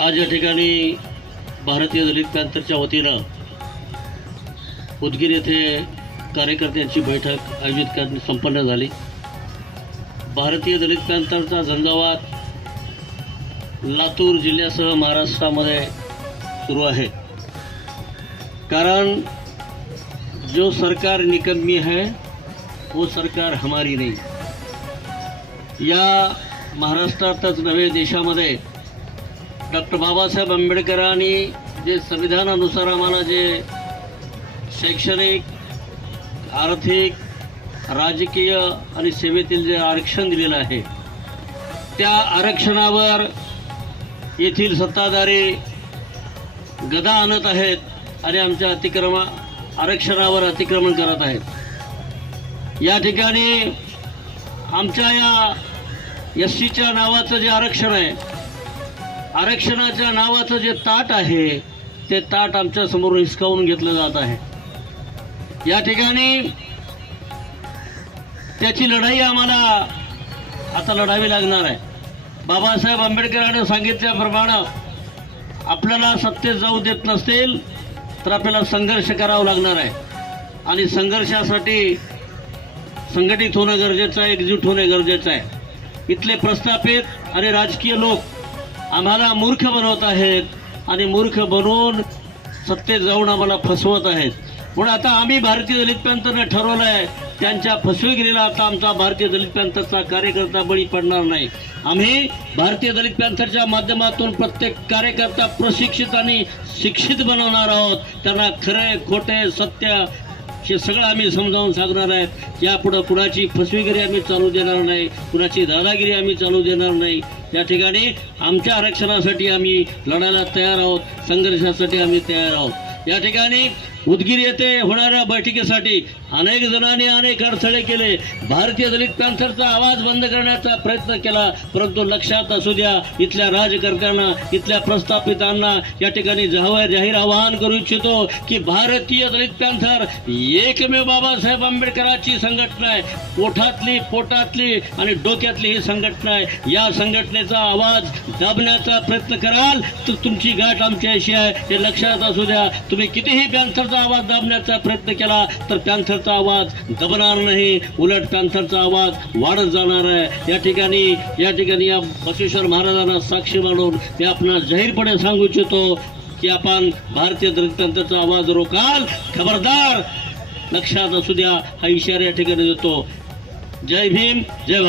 आज या ठिकाणी भारतीय दलित पॅंथरच्या वतीनं उदगीर येथे कार्यकर्त्यांची बैठक आयोजित कर संपन्न झाली. भारतीय दलित पॅंथरचा झंझावात लातूर जिल्ह्यासह महाराष्ट्रामध्ये सुरू आहे. कारण जो सरकार निकम्मी है वो सरकार हमारी नाही. या महाराष्ट्रातच नव्हे देशामध्ये डॉक्टर बाबासाहेब आंबेडकरांनी जे संविधानानुसार आम्हाला जे शैक्षणिक आर्थिक राजकीय आणि सेवेतील जे आरक्षण दिलेलं आहे त्या आरक्षणावर येथील सत्ताधारी गदा आणत आहेत आणि आमच्या अतिक्रमा आरक्षणावर अतिक्रमण करत आहेत. या ठिकाणी आमच्या या एस सीच्या नावाचं जे आरक्षण आहे आरक्षणाच्या नावाचं जे ताट आहे ते ताट आमच्यासमोर हिसकावून घेतलं जात आहे. या ठिकाणी त्याची लढाई आम्हाला आता लढावी लागणार आहे. बाबासाहेब आंबेडकरांनी सांगितल्याप्रमाणे आपल्याला सत्तेत जाऊ देत नसतील तर आपल्याला संघर्ष करावा लागणार आहे. आणि संघर्षासाठी संघटित होणं गरजेचं आहे एकजूट होणे गरजेचं आहे. इथले प्रस्थापित आणि राजकीय लोक आम्हाला मूर्ख बनवत आहेत आणि मूर्ख बनवून सत्तेत जाऊन आम्हाला फसवत आहेत. म्हणून आता आम्ही भारतीय दलित पॅंथरने ठरवलं आहे त्यांच्या फसवेगिरीला आता आमचा भारतीय दलित पॅंथरचा कार्यकर्ता बळी पडणार नाही. आम्ही भारतीय दलित पॅंथरच्या माध्यमातून प्रत्येक कार्यकर्ता प्रशिक्षित आणि शिक्षित बनवणार आहोत. त्यांना खरे खोटे सत्य हे सगळं आम्ही समजावून सांगणार आहे. यापुढं कुणाची फसवेगिरी आम्ही चालू देणार नाही कुणाची दादागिरी आम्ही चालू देणार नाही. या ठिकाणी आमच्या आरक्षणासाठी आम्ही लढायला तयार आहोत संघर्षासाठी आम्ही तयार आहोत. या ठिकाणी उदगीर येथे होणाऱ्या बैठकीसाठी अनेक जणांनी अनेक अडथळे केले. भारतीय दलित पॅन्थरचा आवाज बंद करण्याचा प्रयत्न केला परंतु लक्षात असू द्या इथल्या राजकर्त्यांना इथल्या प्रस्थापितांना या ठिकाणी जाहीर जाहीर आवाहन करू इच्छितो की भारतीय दलित पॅन्थर एकमेव बाबासाहेब आंबेडकरांची संघटना आहे. पोठातली पोटातली आणि डोक्यातली ही संघटना आहे. या संघटनेचा आवाज दाबण्याचा प्रयत्न कराल तर तुमची गाठ आमच्याशी आहे. हे लक्षात असू द्या. तुम्ही कितीही पॅन्थरचा आवाज दाबण्याचा प्रयत्न केला तर पॅन्थरचा आवाज दबणार नाही. उलट पॅन्थरचा आवाज वाढत जाणार आहे. या ठिकाणी या ठिकाणी या बसवेश्वर महाराजांना साक्षी मानून मी आपणास जाहीरपणे सांगू इच्छितो की आपण भारतीय दलित आवाज रोकाल खबरदार लक्षात असू द्या हा इशारा या ठिकाणी देतो. जय भीम जय भारत.